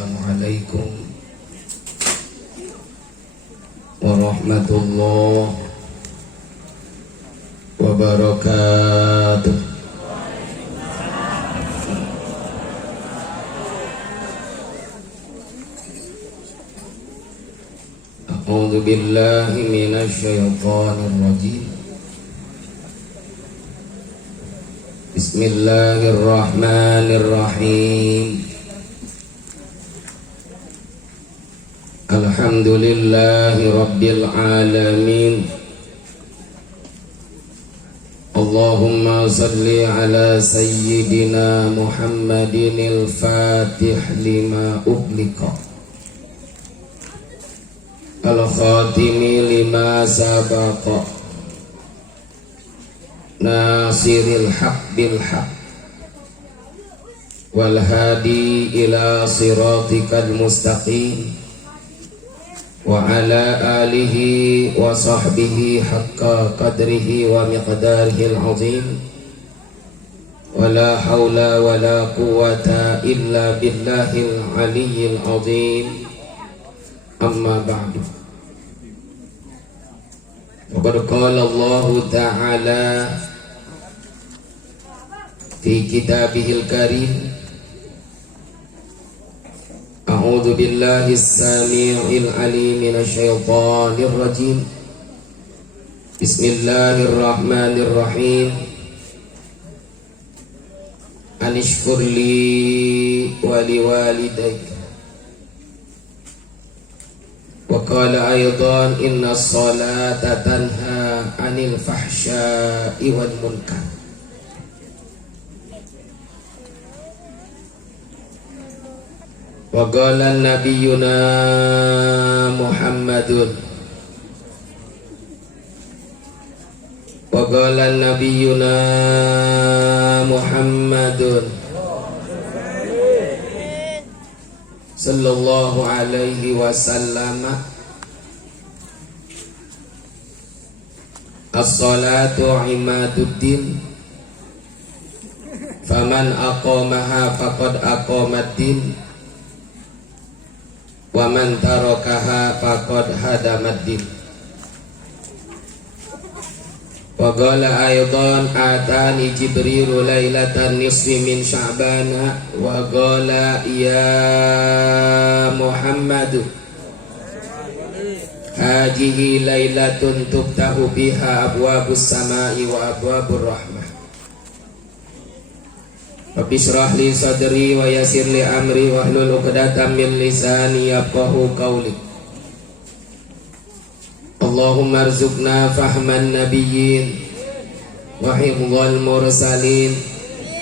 Assalamualaikum warahmatullahi wabarakatuh. A'udzu billahi minasy syaithanir rajim. Bismillahirrahmanirrahim. Alhamdulillahi rabbil alamin. Allahumma salli ala sayyidina Muhammadinil fatih lima ughliqa al-khatimi lima sabaqa nasiril haq bil haq wal hadi ila siratikal mustaqim wa ala alihi wa sahbihi haqqa qadrihi wa miqdarihil azim wa la hawla wa la quwwata illa billahil aliyyil azim. Amma ba'du. Faqad qala Allah ta'ala fi kitabihil karim. A'udzu billahi as-sami'il 'alim minasy syaithanir rajim. Bismillahirrahmanirrahim. Anishkur li wa liwalidayka. Wa qala aydan inna as-salata tanha 'anil fahsya'i wal munkar. Wa qala nabiyyuna Muhammadun wa qala nabiyyuna Muhammadun sallallahu alaihi wasallam, as-salatu imaduddin, faman aqamaha faqad aqamaddin, wa man tarakaha faqad hadamaddin. Wa qala aydan atani Jibrilu lailatan nisfi min Sya'bana wa qala ya Muhammad hadhihi lailatun tuftahu biha abwabus samai wa abwabur rahmah. Rabbi shrah li sadri wa yassir li amri wahlul 'uqdatam min lisani yafqahu qawli. Allahumma arzuqna fahman nabiyyin wa hifdzal mursalin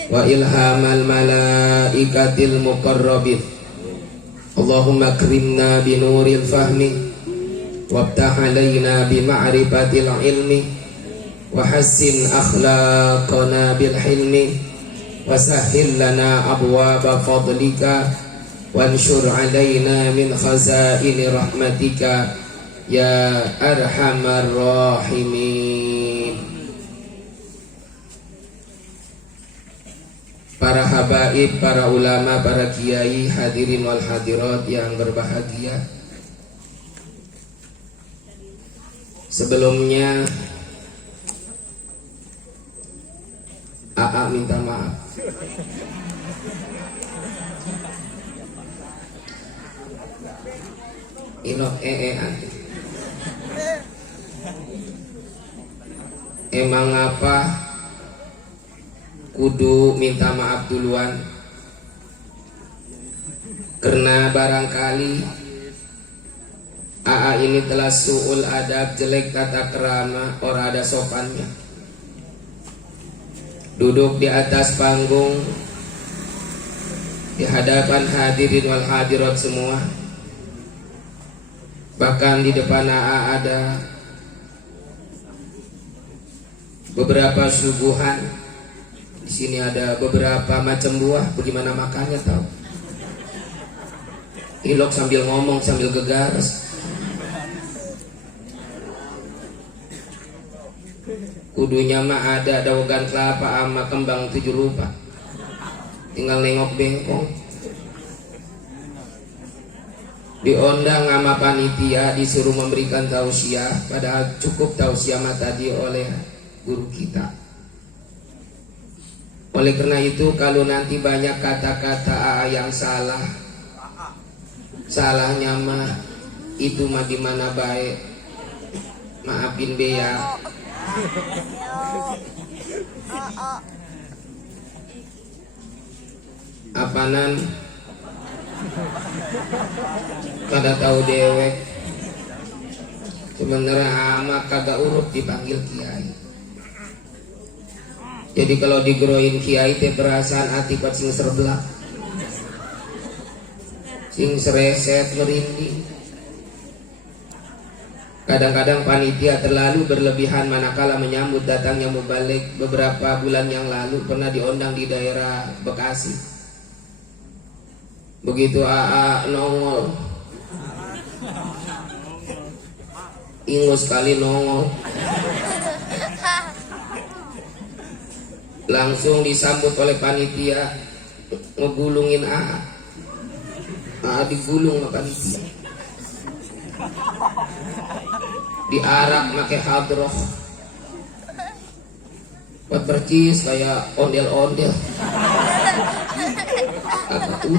wa ilhamal malaikatil muqarrabin. Allahumma akrimna bi nuril fahmi wabtah alaina bi ma'rifatil ilmi wa hassin akhlaqana bil hilmi wa sahhil lana abwaaba fadlika wanshur alaina min khazaini rahmatika ya arhamar rahimin. Para habaib, para ulama, para kiai, hadirin wal hadirat yang berbahagia, sebelumnya AA minta maaf inok emang apa kudu minta maaf duluan, karena barangkali AA ini telah su'ul adab, jelek tata krama, ora ada sopannya, duduk di atas panggung di hadapan hadirin wal hadirat semua, bahkan di depan AA ada beberapa suguhan. Di sini ada beberapa macam buah, bagaimana makannya tahu? Ilok sambil ngomong sambil gegaras. Kudunya mah ada daun kelapa sama kembang 7 rupa. Tinggal nengok bengkong. diundang sama panitia disuruh memberikan tausiah, padahal cukup tausiah tadi oleh guru kita. Oleh karena itu kalau nanti banyak kata-kata yang salah, salahnya mah itu mah di mana baik, maafin be ya. Apanan kada tahu dewek, sebenarnya ama kagak urut dipanggil kiai. Jadi kalau digeroin kiai teh perasaan hati pat sing serblak, sing sereset merinding. Kadang-kadang panitia terlalu berlebihan manakala menyambut datangnya mubalik. Beberapa bulan yang lalu pernah diundang di daerah Bekasi. Begitu AA nongol, ingus sekali nongol, langsung disambut oleh panitia, ngegulungin AA. AA digulung sama panitia, diarak pakai hadroh, buat percis kayak ondel-ondel. Apa tuh?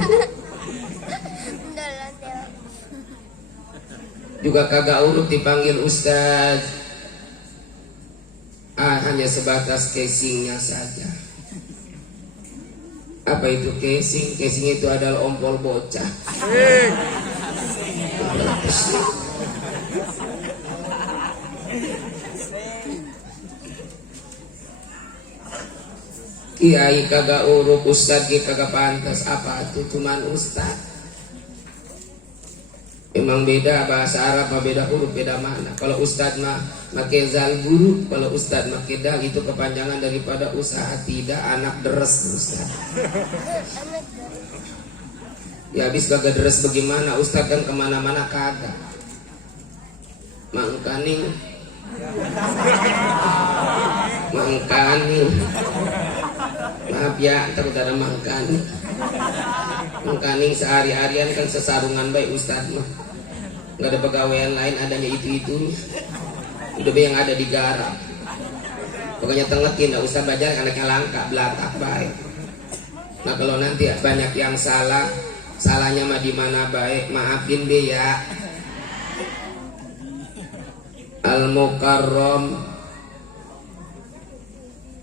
Juga kagak urut dipanggil ustaz. Hanya sebatas casingnya saja. Apa itu casing? Casing itu adalah ompol bocah. Kiai kagak urut, ustaz kagak pantas. Apa itu? Cuman ustaz. Memang beda bahasa Arab mah, beda huruf, beda makna. Kalau ustad mah make zal guru, kalau ustad make dal itu kepanjangan daripada usaha tidak anak deres ustad. Ya habis kagak deres bagaimana, ustad kan kemana-mana kagak. Mangkaning, maaf ya, ntar udah ada mangkaning. Mangkaning sehari-harian kan sesarungan baik ustad mah. Nggak ada pegawaian lain, adanya itu-itu. Udah be yang ada di garap. Pokoknya tengetin, nggak usah baca anaknya langka, belatak baik. Nah kalau nanti banyak yang salah, salahnya mah di mana baik, maafin be ya. Al-Mukarram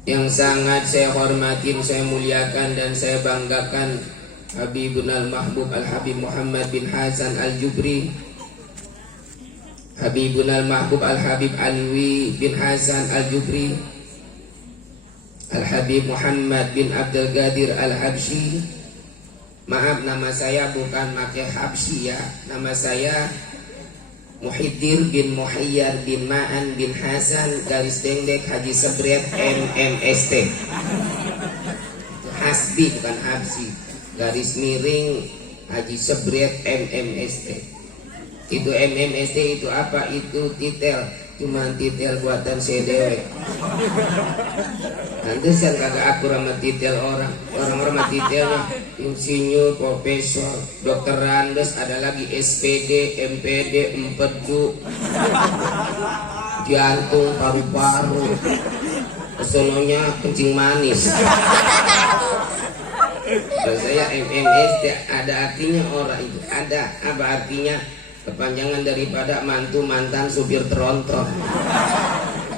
yang sangat saya hormatin, saya muliakan dan saya banggakan, Habibun al-Mahbub Al-Habib Muhammad bin Hasan Al-Jubri, Habibun al-Mahbub Al-Habib Alwi bin Hasan Al-Jubri, Al-Habib Muhammad bin Abdul Qadir Al-Habsyi. Maaf, nama saya bukan pakai Habsyi ya, nama saya Muhyiddin bin Muhayyar bin Ma'an bin Hasan garis dendek Haji Sebret MMST. Hasbi bukan Habsyi, garis miring Haji Sebret MMST. Itu MMST itu apa? Itu titel, cuma titel buatan CDW. Nantisan kagak akur sama titel orang. Orang-orang sama titelnya insinyur, profesor, dokter randes, ada lagi SPD, MPD, empedu, jantung, paru-paru, kesononya kencing manis. Kalau saya MMST ada artinya orang itu ada apa artinya? Kepanjangan daripada mantu mantan supir tronton.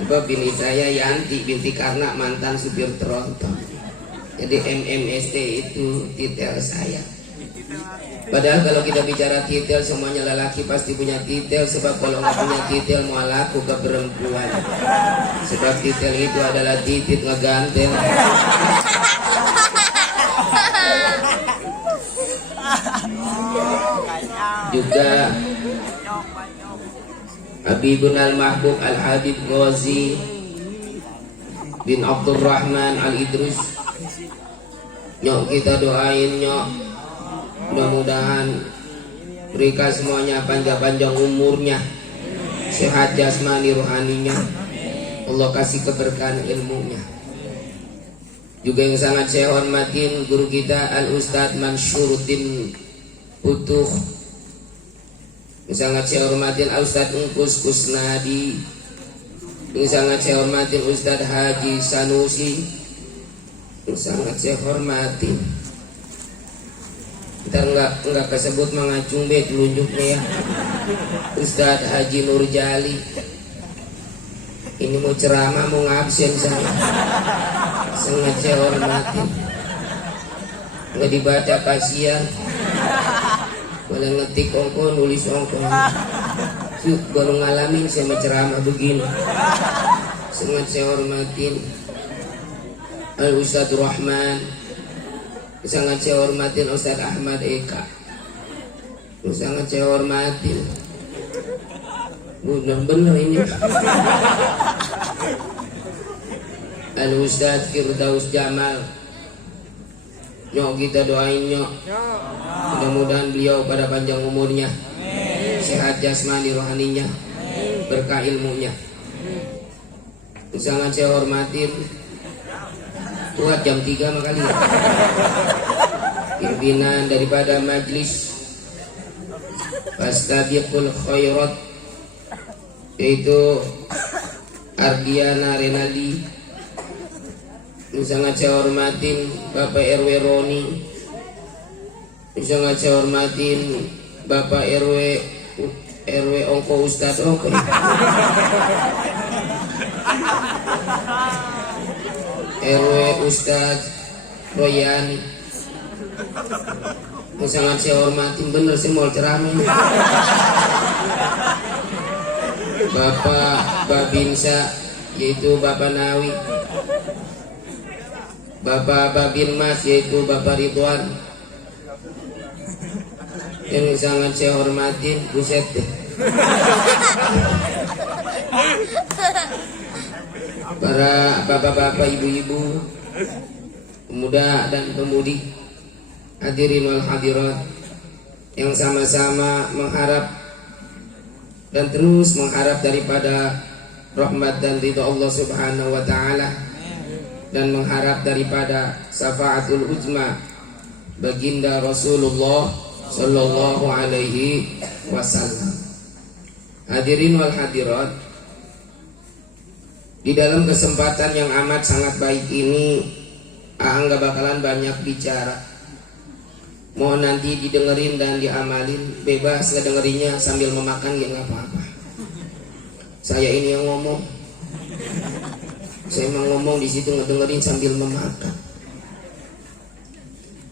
Sebab bini saya Yanti binti Karna mantan supir tronton. Jadi MMST itu titel saya. Padahal kalau kita bicara titel, semuanya lelaki pasti punya titel. Sebab kalau nggak punya titel mau laku ke perempuan. Sebab titel itu adalah titik ngegantel. Juga Habibun al-Mahbub Al-Habib Ghazi bin Abdul Rahman Al-Idris. Nyok kita doain nyok, mudah-mudahan mereka semuanya panjang-panjang umurnya, sehat jasmani rohaninya, Allah kasih keberkahan ilmunya. Juga yang sangat saya hormatin guru kita Al-Ustadz Mansyuruddin Utuh Sangat saya hormatin Ustadz Ungkus Kusnadi, sangat saya hormatin Ustadz Haji Sanusi, sangat saya hormatin. Kita enggak kesebut mengacung be telunjuknya ya. Ustadz Haji Nurjali. Ini mau ceramah mau ngabsen saya. Sangat saya hormatin. Nggak dibaca kasihan. Boleh ngetik ongko, nulis ongko. Baru ngalamin saya mau ceramah begini. Sangat saya hormatin Al Ustadz Rahman. Sangat saya hormatin Ustadz Ahmad Eka. Sangat saya hormatin. Bener-bener ini. Al Ustadz Firdaus Jamal. Nyok kita doain nyok. Mudah-mudahan beliau pada panjang umurnya, sehat jasmani rohaninya, berkah ilmunya. Sangat saya hormatin kuat jam 3 makali pimpinan daripada majlis Fastabiqul Khairat, yaitu Ardiana Renaldi. Sangat saya hormatin Bapak RW Roni. Sangat saya hormatin Bapak RW Ongko Ustadz Ongko. RW Ustadz Royani. Sangat saya hormatin, bener sih mau ceramah. Bapak Babinsa, yaitu Bapak Nawi. Bapak Babin Mas, yaitu Bapak Ridwan. Yang sangat saya hormatin buset deh. Para bapak-bapak, ibu-ibu, pemuda dan pemudi, hadirin wal hadirat yang sama-sama mengharap dan terus mengharap daripada rahmat dan ridha Allah Subhanahu wa taala, dan mengharap daripada syafaatul uzma baginda Rasulullah sallallahu alaihi wasallam. Hadirin wal hadirat, di dalam kesempatan yang amat sangat baik ini, nggak bakalan banyak bicara. Mohon nanti didengerin dan diamalin, bebas ngedengerinnya sambil memakan ya nggak apa-apa. Saya ini yang ngomong, saya mau ngomong di situ ngedengerin sambil memakan.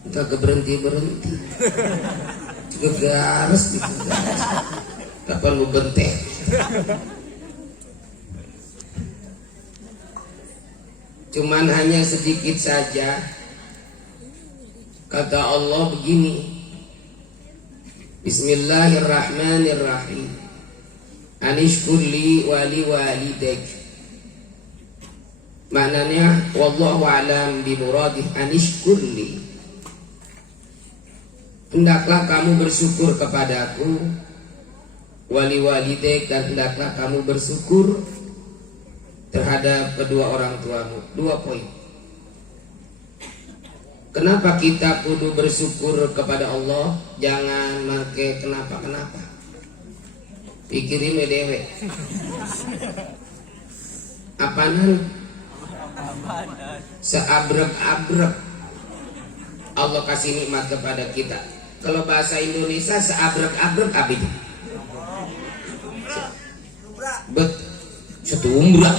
Kagak berhenti gegares gitu. Kapan lu bentek? Cuman hanya sedikit saja. Kata Allah begini, Bismillahirrahmanirrahim, Anishkurli wali walidek. Maknanya wallahu alam bimuradih anishkurli, hendaklah kamu bersyukur kepadaku, wali walidek, dan hendaklah kamu bersyukur terhadap kedua orang tuamu. 2 poin. Kenapa kita kudu bersyukur kepada Allah? Jangan make kenapa-kenapa. Pikirin dewe. Apaan? Seabrek-abrek Allah kasih nikmat kepada kita. Kalau bahasa Indonesia seabrek-abrek apa itu? Setumbrak,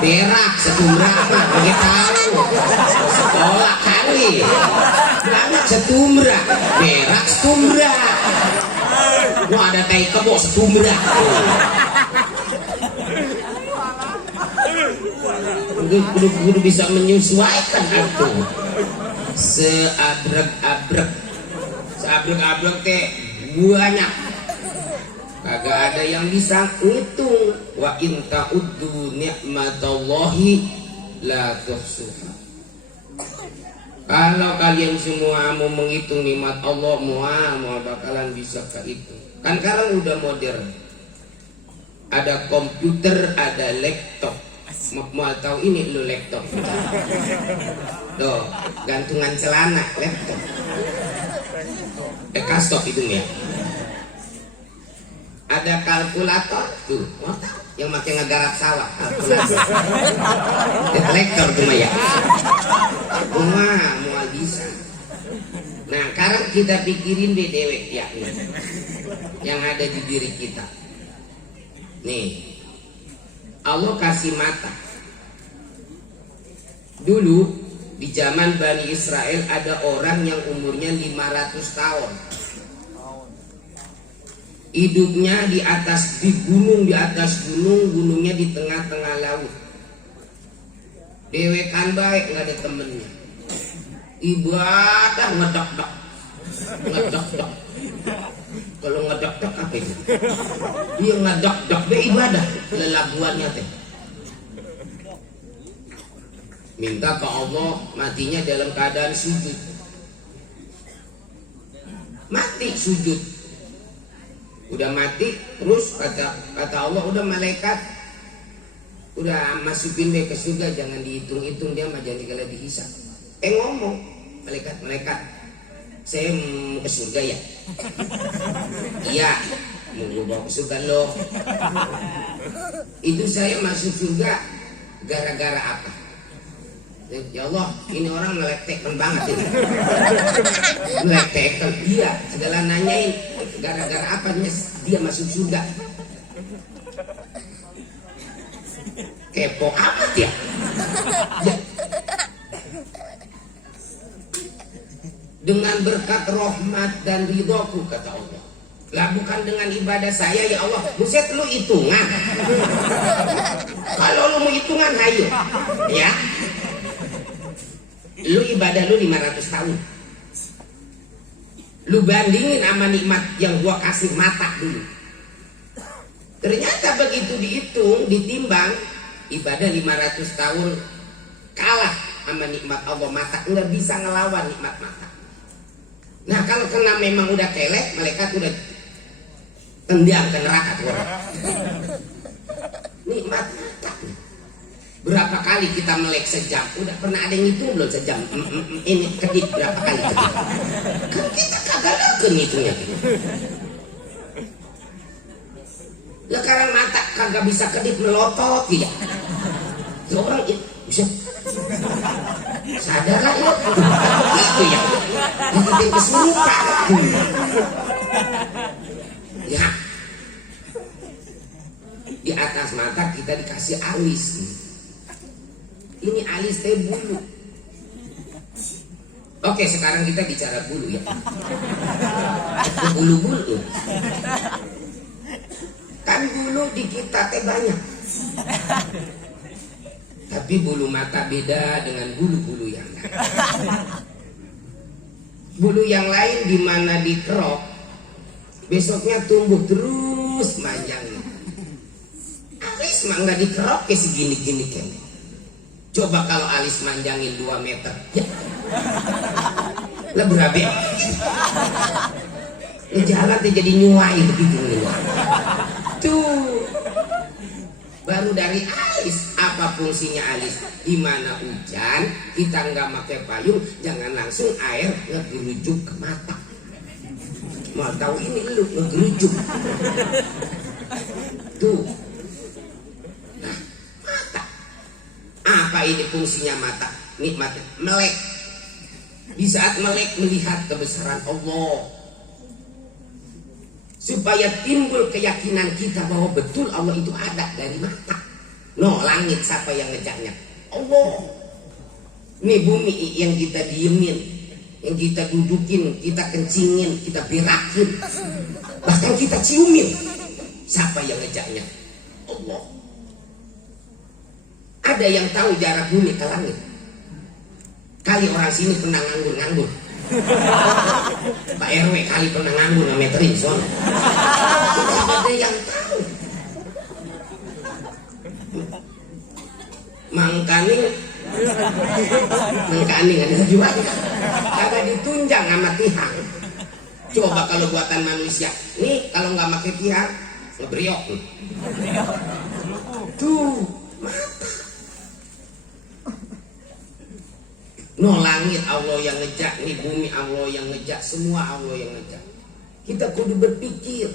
berak, setumbrak mah bagi tahu sekolah kali. Banyak setumbrak, berak, setumbrak. Wah ada tai kebo setumbrak. Kudu bisa menyesuaikan itu. Seabrek-abrek teh banyak. Kagak ada yang bisa ngitung. Wa in ta'uddu ni'matallahi la tuhsuha. Kalau kalian semua mau menghitung nikmat Allah, mau bakalan bisa kehitung. Kan sekarang udah modern. Ada komputer, ada laptop. Mau tahu ini lu laptop? Tuh, gantungan celana laptop. Desktop itu ya. ada kalkulator tuh, mau tahu yang pakai ngegarap sawah, kalkulator detektor cuma ya mual bisa. Nah sekarang kita pikirin BDW ya yang ada di diri kita nih. Allah kasih mata. Dulu di zaman Bani Israel ada orang yang umurnya 500 tahun. Hidupnya di atas gunung, gunungnya di tengah-tengah laut. Dewekan baik, nggak ada temennya. Ibadah ngedok-dok. Kalau ngedok-dok apa itu? Dia ngedok-dok be ibadah, lelabuannya teh. Minta ke Allah, matinya dalam keadaan sujud. Mati sujud. Udah mati, terus kata Allah, udah malaikat, udah masukin dia ke surga, jangan dihitung-hitung dia mah, jangan dikala dihisap. Ngomong malaikat, saya mau ke surga ya? Iya, mau gue bawa ke surga loh. Itu saya masuk surga gara-gara apa? Ya Allah, ini orang meletekkan banget ini. Meletekkan, iya, segala nanyain gara-gara apa dia masuk surga. Kepo amat ya. Dengan berkat rahmat dan ridhoku kata Allah. Lah bukan dengan ibadah saya ya Allah. Buset lu hitungan. Kalau lu mau hitungan hayo. Ya. Lu ibadah lu 500 tahun. Lu bandingin sama nikmat yang gua kasih mata dulu. Ternyata begitu dihitung, ditimbang, ibadah 500 tahun kalah sama nikmat Allah mata, nggak bisa ngelawan nikmat mata. Nah kalau kena memang udah kelek, malaikat udah tendang ke neraka tuh. Nikmat mata. Berapa kali kita melek sejam? Udah pernah ada yang ngitung belum sejam? Ini kedip berapa kali kedip? Kan kita kagak lakukan hitungnya. Sekarang mata kagak bisa kedip melotot tidak. Orang itu bisa sadarlah ya. Gitu ya. Kita kesurupan. Ya. Di atas mata kita dikasih alis. Ini alis teh bulu. Oke, sekarang kita bicara bulu ya. Bulu-bulu. Kan bulu di kita teh banyak. Tapi bulu mata beda dengan bulu-bulu yang lain. Bulu yang lain di mana dikerok, besoknya tumbuh terus panjangnya. Alis mah nggak dikerok kayak segini-gini kene. Coba kalau alis manjangin 2 meter ya. Lah berapa ya? Jalan tuh jadi nyuai begitu nih. Tuh baru dari alis. Apa fungsinya alis? Dimana hujan kita nggak pakai payung, jangan langsung air ngegerujuk ke mata. Mau tahu ini lu ngegerujuk. Tuh. Apa ini fungsinya mata? Nikmat melek. Di saat melek melihat kebesaran Allah, supaya timbul keyakinan kita bahwa betul Allah itu ada dari mata. No, langit siapa yang ngejaknya? Allah. Ini bumi yang kita diemin, yang kita dudukin, kita kencingin, kita berakin, bahkan kita ciumin. Siapa yang ngejaknya? Allah. Ada yang tahu jarak bumi ke langit? Kali orang sini pernah nganggur. Pak RW kali pernah nganggur ngemeterin soalnya. Tidak ada yang tahu. Mangkaning ada juga. Kagak ditunjang sama tihang. Coba kalau buatan manusia. Nih kalau nggak pakai tihang, ngebriok. Tuh mata. No, langit Allah yang ngejak, nih bumi Allah yang ngejak, semua Allah yang ngejak. Kita kudu berpikir.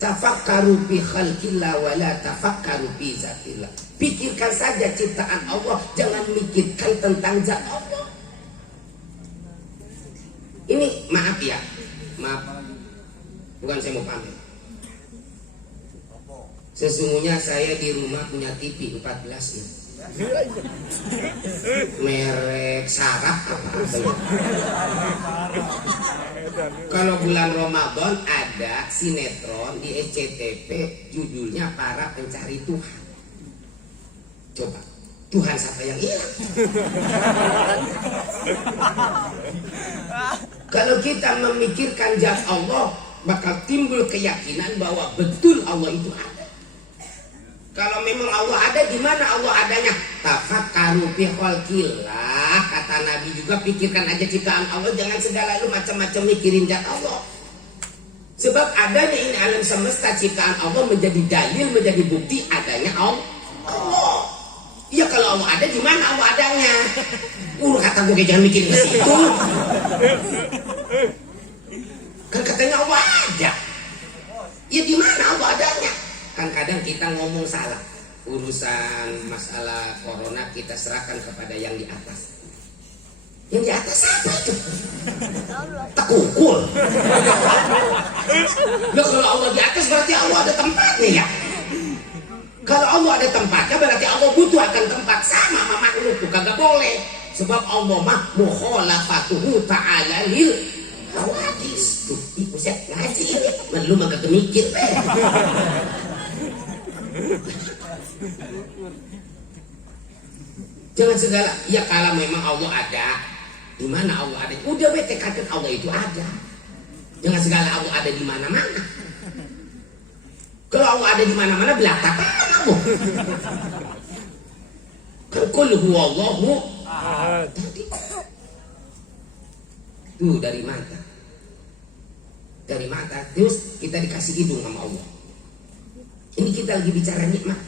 Tafakkaru fi khalqillah wa la tafakkaru fi zatillah. Pikirkan saja ciptaan Allah, jangan mikirkan tentang zat Allah. Ini maaf ya, maaf, bukan saya mau pamer. Sesungguhnya saya di rumah punya TV 14 ya. Merek Sarap apa? Kalau bulan Ramadan ada sinetron di SCTV judulnya Para Pencari Tuhan. Coba, Tuhan siapa yang hilang? Kalau kita memikirkan zat Allah, bakal timbul keyakinan bahwa betul Allah itu ada. Kalau memang Allah ada, di mana Allah adanya? Tafakkaru fi khalqillah, kata Nabi juga, pikirkan aja ciptaan Allah, jangan segala lu macam-macam mikirin zat Allah. Sebab adanya ini alam semesta ciptaan Allah menjadi dalil, menjadi bukti adanya Allah. Iya, kalau Allah ada, di mana Allah adanya? Kata gue jangan mikirin ke situ. Kan katanya Allah ada. Ya di mana Allah adanya? Kan kadang kita ngomong salah. Urusan masalah corona kita serahkan kepada yang di atas. Yang di atas apa itu? Tekukul. Loh, kalau Allah di atas berarti Allah ada tempatnya ya. Kalau Allah ada tempatnya berarti Allah butuh akan tempat, sama sama makhluk tuh kagak boleh. Sebab Allah mah mukhalafatuhu ta'ala lil hawadis. Tuh, Ustaz ngaji ini. Lu mah kagak mikir. Jangan segala, ya kalau memang Allah ada, di mana Allah ada? Udah tekadkan Allah itu ada. Jangan segala Allah ada di mana-mana. Kalau Allah ada di mana-mana, belakang apa? Kan qul huwallahu ahad. Tuh dari mata. Dari mata terus kita dikasih hidung sama Allah. Ini kita lagi bicara nikmat.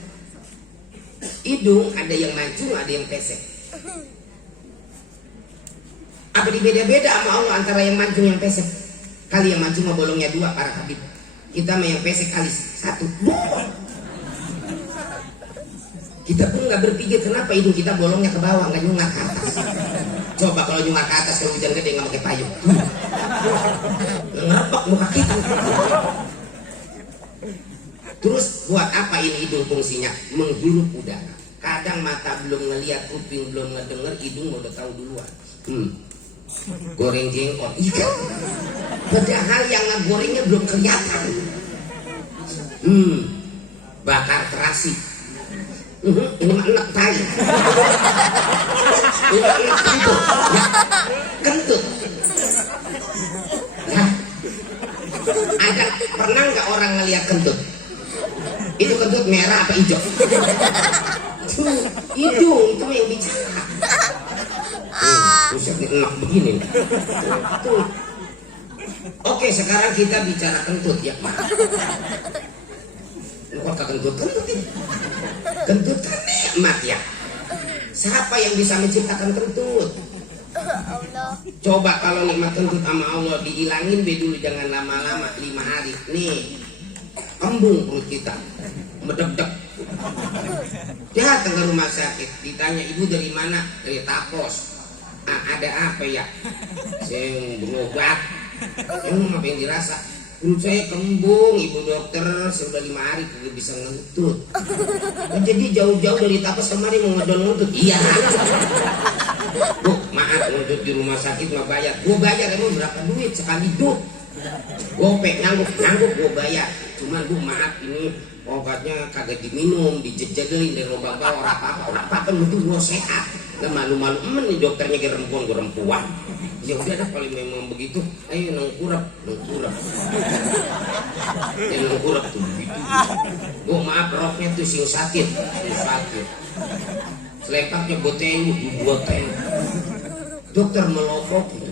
Hidung ada yang mancung, ada yang pesek. Apa dibeda-beda sama Allah antara yang mancung yang pesek? Kali yang mancung mah bolongnya 2 para habib. Kita mah yang pesek kali 1. Kita pun nggak berpikir kenapa hidung kita bolongnya ke bawah, nggak nyungak ke atas. Coba kalau nyungak ke atas kalau hujan gede nggak pakai payung, ngerebek muka kita. Terus buat apa ini hidung fungsinya? Menghirup udara. Kadang mata belum ngelihat, kuping belum ngedenger, hidung udah tahu duluan. Goreng jengkol, iya. Padahal yang ngegorengnya belum kelihatan. Bakar terasi. Ini mah enak tai. Ini enak kentut. Ya, kentut. Ya. Ada pernah nggak orang ngelihat kentut? Itu kentut merah apa hijau? Hidung itu yang bicara. Buset, enak begini. Tuh. Oke, sekarang kita bicara kentut ya, Pak. Kok kentut ini? Kentut kan nikmat ya. Siapa yang bisa menciptakan kentut? Allah. Coba kalau nikmat kentut sama Allah dihilangin dulu, jangan lama-lama, 5 hari. Nih, embung perut kita, medek-dek. Datang ke rumah sakit, ditanya ibu dari mana? Dari Tapos. Ada apa ya? Saya berobat. Emang apa yang dirasa? Perut saya kembung, ibu dokter. Sudah 5 hari tidak bisa ngentut. Jadi jauh-jauh dari Tapos kemari mau ngedon-ngentut. Iya. Bu, maaf ngentut di rumah sakit mah bayar. Gue bayar emang berapa duit sekali duk? Gopek ngangguk gue bayar. Cuman bu maaf ini obatnya kagak diminum, dijejelin dari lubang bawah, orang apa betul gue sehat. Nah malu-malu nih dokternya kira rempuan. Ya udah dah kalau memang begitu, ayo nengkurap. Ya nengkurap tuh begitu. Bu maaf roknya tuh sing sakit. Selempaknya boteng. Dokter melopok gitu.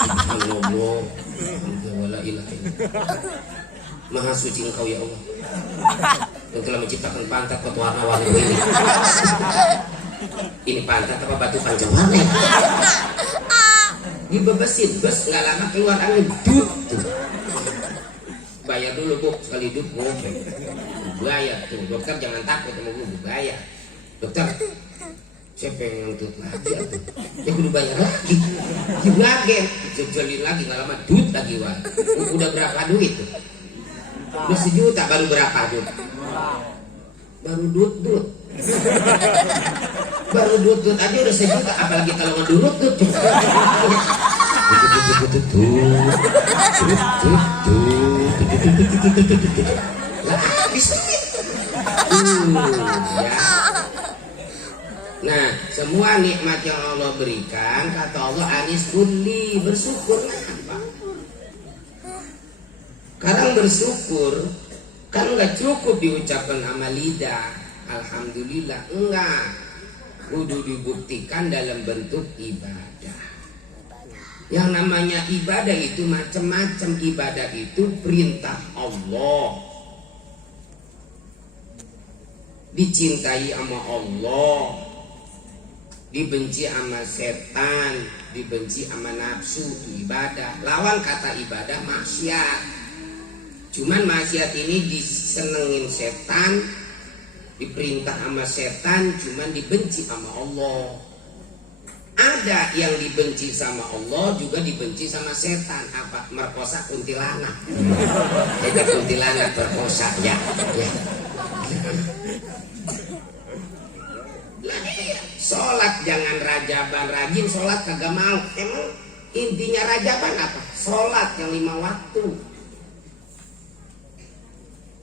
Subhanallah, wala ilaha illallah. Maha suci Engkau ya Allah, yang telah menciptakan pantat warna-warni ini. Ini pantat apa batu panjang warna? Dibebesin, bes nggak lama keluar angin, dut. Bayar dulu bu, sekali duduk gopek. Bayar tuh, dokter jangan takut sama gue, bayar. Dokter, saya pengen nuntut lagi tuh. Ya kudu bayar lagi. Dibagen, dijualin lagi nggak lama, duit lagi wah. Udah berapa duit tuh? Udah 1 juta, baru berapa tuh? Baru dut. Baru dut aja udah 1 juta, apalagi kalau ngedurut tuh. Lah habis ya. Nah, semua nikmat yang Allah berikan, kata Allah anis kulli, bersyukur. Kenapa? Karena bersyukur kan nggak cukup diucapkan sama lidah, alhamdulillah, enggak. Kudu dibuktikan dalam bentuk ibadah. Yang namanya ibadah itu macam-macam. Ibadah itu perintah Allah, dicintai sama Allah, dibenci sama setan, dibenci sama nafsu, itu ibadah. Lawan kata ibadah maksiat. Cuman maksiat ini disenengin setan, diperintah sama setan, cuman dibenci sama Allah. Ada yang dibenci sama Allah juga dibenci sama setan. Apa? Merkosa kuntilanak. Jadi kuntilanak perkosa ya. Sholat jangan rajaban, rajin sholat kagak mau. Emang intinya rajaban apa? Sholat yang 5 waktu.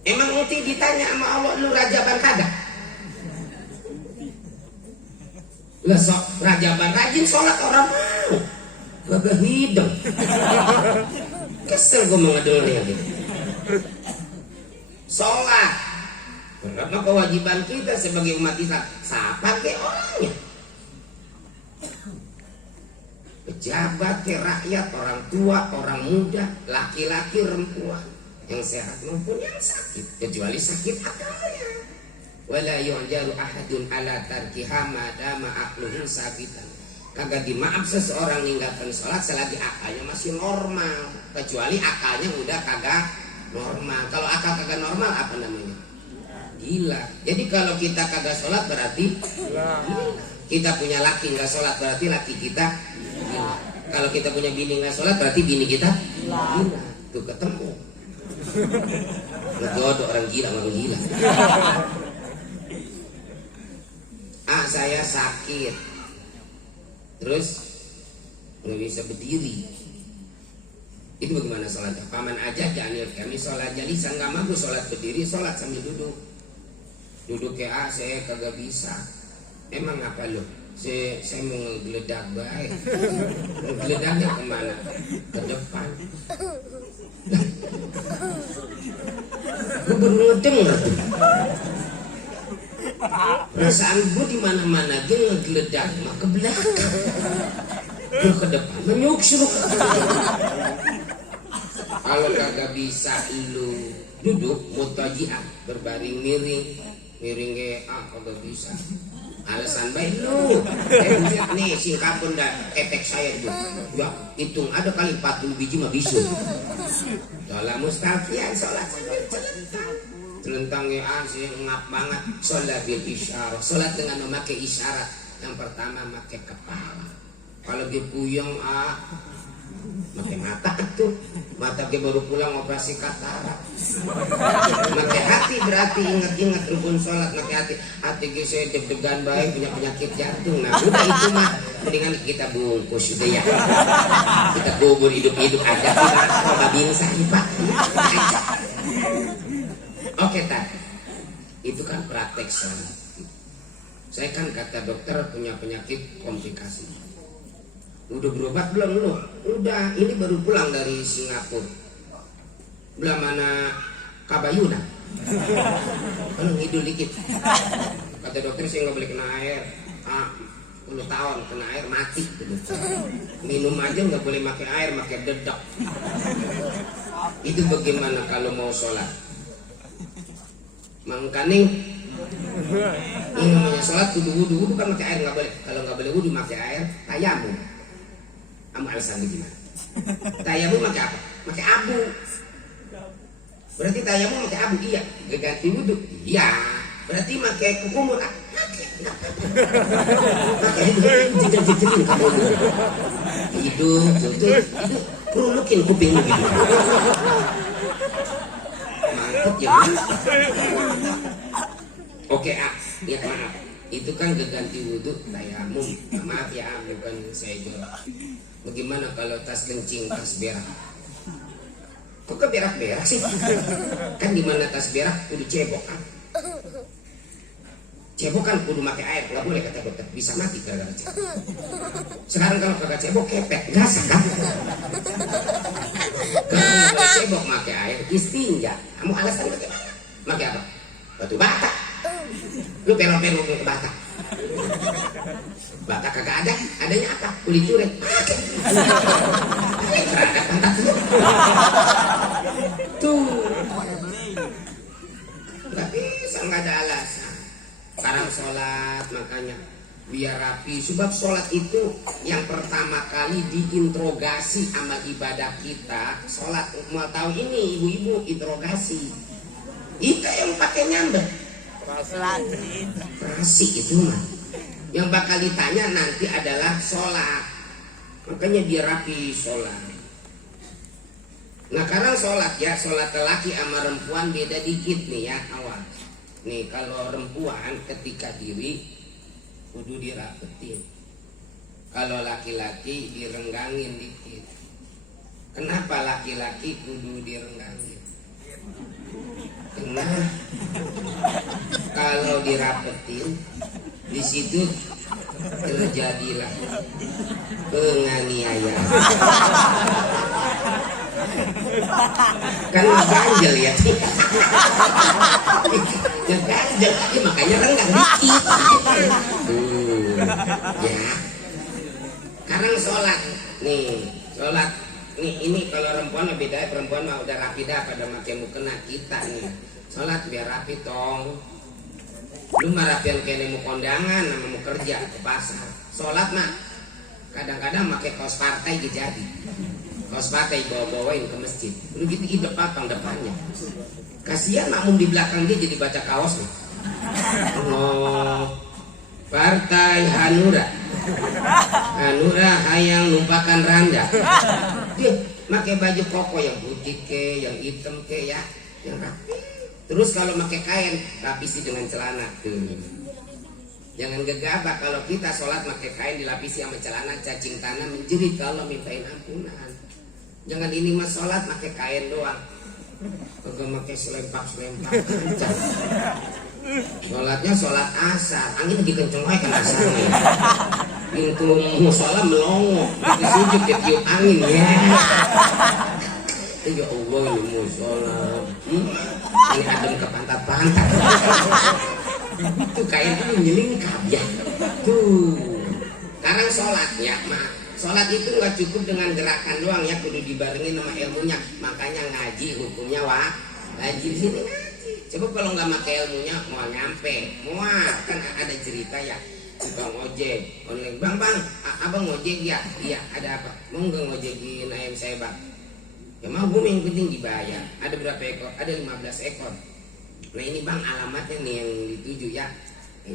Emang nanti ditanya sama Allah, lu rajaban kagak? Lah sok rajaban rajin sholat orang mau, kagak hidung. Kesel gue mau ngedengarnya gitu. Sholat karena kewajiban kita sebagai umat Islam. Siapa ke orangnya? Pejabat ke rakyat, orang tua, orang muda, laki-laki, perempuan, yang sehat maupun yang sakit, kecuali sakit akalnya. Wala yu'jaru ahadun ala tarkiha madama aqluhu sabitan. Kagak dimaaf seseorang ninggalkan sholat selagi akalnya masih normal, kecuali akalnya udah kagak normal. Kalau akal kagak normal apa namanya? Gila. Jadi kalau kita kagak sholat berarti gila. Kita punya laki nggak sholat berarti laki kita gila. Kalau kita punya bini nggak sholat berarti bini kita gila. Tuh ketemu. Jodoh orang gila sama gila. Saya sakit, terus nggak bisa berdiri. Itu bagaimana sholatnya? Paman aja jangan kami sholat jalisan, nggak mampu sholat berdiri, sholat sambil duduk. Duduk kayak saya kagak bisa. Emang apa lo? Saya mau ngegeledak baik. Ngegeledaknya kemana? Ke depan. Gue baru ngedenger tuh. Perasaan gue di mana-mana dia ngegeledak mah ke belakang, gue ke depan menyuksuk. Kalau kagak bisa lu duduk mutajian berbaring miring kagak bisa. Alasan baik lu. Nih singkapun dah ketek saya itu. Ya hitung ada kali 40 biji mah bisa. Dalam mustafian sholat celentangnya sih ngap banget. Sholat bil isyarat, sholat dengan memakai isyarat. Yang pertama memakai kepala. Kalau dia puyeng pakai mata tuh, mata dia baru pulang operasi katarak. Pakai hati berarti ingat-ingat rukun sholat. Pakai hati gue saya deg-degan baik punya penyakit jantung. Nah udah itu mah mendingan kita bungkus udah ya. Kita kubur hidup-hidup aja. Kita bingsa pak. Oke tak, itu kan praktek sholat. Saya kan kata dokter punya penyakit komplikasi. Udah berobat belum lu? Udah, ini baru pulang dari Singapura. Belah mana Kabayuna? Kalau ngidul dikit. Kata dokter saya nggak boleh kena air. 10 tahun kena air mati. Minum aja nggak boleh pakai air, pakai dedok. Itu bagaimana kalau mau sholat? Mangkaning ini namanya sholat wudu kan pakai air nggak boleh. Kalau nggak boleh wudu pakai air tayamum. Kamu alasan gimana? Tayamum pakai apa? Pakai abu. Berarti tayamum pakai abu, iya. Ganti wudhu, iya. Berarti pakai kumur, pakai jejak-jejakin kamu hidup, perulukin kupingmu gitu. Mantap ya. Oke, ya maaf. Itu kan ganti wudhu tayamum. Maaf ya, bukan saya jorok. Bagaimana kalau tas kencing, tas berak? Kok ke berak-berak sih? Kan dimana tas berak kudu cebok kan? Cebok kan kudu pakai air, nggak boleh kata dokter, bisa mati gara-gara cebok. Sekarang kalau kagak cebok kepek, gasak kan? Kalau cebok pakai air, istinja. Kamu alasan bagaimana? Pakai apa? Batu bata. Lu pero-pero ke bata. Bata kagak ada, adanya apa? Kulit curet. Terada pantat tuh. Nggak bisa, nggak ada alasan. Sekarang sholat makanya biar rapi. Sebab sholat itu yang pertama kali diinterogasi amal ibadah kita. Sholat, mau tahu ini ibu-ibu interogasi. Kita yang pakai nyamber. Rasi itu mah. Yang bakal ditanya nanti adalah sholat. Makanya dia rapi sholat. Nah sekarang sholat ya, sholat lelaki sama perempuan beda dikit nih ya awal. Nih kalau perempuan ketika diri kudu dirapetin. Kalau laki-laki direnggangin dikit. Kenapa laki-laki kudu direnggangin? Karena kalau dirapetin di situ terjadilah penganiayaan. Kan ganjel ya. Ganjel lagi makanya renggang dikit. Ya. Sekarang sholat nih, sholat nih ini kalau perempuan lebih dah, perempuan mah udah rapi dah pada makai mukena kita nih. Sholat biar rapi tong. Lu mah rapian kene mau kondangan sama mau kerja ke pasar. Sholat mah kadang-kadang pakai kaos partai gitu jadi. Kaos partai bawa-bawain ke masjid. Lu gitu hidup papang depannya. Kasihan makmum di belakang dia jadi baca kaos nih. Oh, Partai Hanura. Hanura hayang numpakan randa. Dia pakai baju koko yang putih ke, yang hitam ke ya, yang rapi. Terus kalau pakai kain lapisi dengan celana tuh. Jangan gegabah kalau kita sholat pakai kain dilapisi sama celana, cacing tanah menjerit kalau mintain ampunan. Jangan ini mas sholat pakai kain doang, kagak pakai selempak. Sholatnya sholat asar, angin lagi kenceng aja kan asarnya. Pintu musola melongo, di sujud ketiup angin ya. Ya Allah ini musola, ini adem ke pantat-pantat. Tuh kain itu menyelingkap ya. Tuh, sekarang sholatnya mah. Sholat itu nggak cukup dengan gerakan doang ya, kudu dibarengin sama ilmunya. Makanya ngaji hukumnya ngaji di sini ngaji. Coba kalau nggak pakai ilmunya mau nyampe, mau kan ada cerita ya. Tukang ojek, online bang, abang ngojek ya? Iya, ada apa? Mau nggak ngojekin ayam saya bang? Ya mau, gue yang penting dibayar. Ada berapa ekor? Ada 15 ekor. Nah ini bang alamatnya nih yang dituju ya.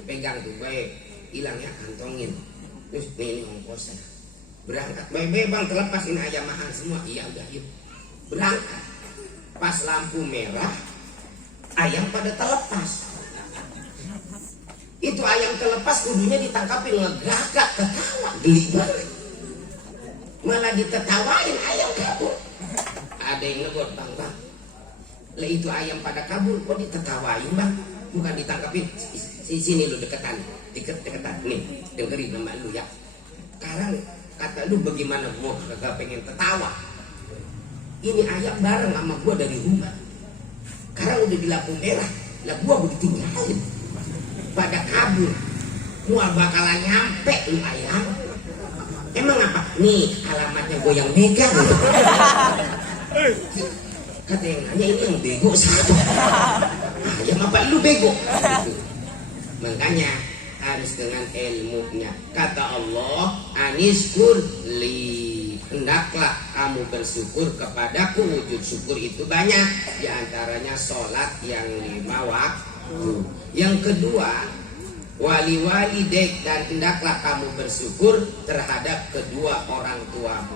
Pegang tuh, baik. Hilang ya, kantongin. Terus ini ongkosnya. Berangkat, baik bang terlepas ini ayam mahal semua. Iya udah yuk. Berangkat. Pas lampu merah, ayam pada terlepas. Itu ayam terlepas kudunya ditangkapin ngegagak ketawa geli banget. Malah ditetawain ayam kabur. Ada yang negor bang. Lah itu ayam pada kabur kok ditetawain bang, bukan ditangkapin. Sini lu deketan, deketan nih, dengerin nama lu ya. Sekarang kata lu bagaimana gua kagak pengen ketawa. Ini ayam bareng sama gua dari rumah. Sekarang udah di lampu merah, lah gua udah ditinggalin. Pada kabur, gua bakalan nyampe lu ayam. Emang apa? Nih alamatnya gue yang megang. Kata yang nanya ini yang bego satu. Ayam apa lu bego? Makanya harus dengan ilmunya. Kata Allah, aniskur li, hendaklah kamu bersyukur kepadaku. Wujud syukur itu banyak, diantaranya sholat yang 5 waktu. Yang kedua, wali-wali dek, dan hendaklah kamu bersyukur terhadap kedua orang tuamu.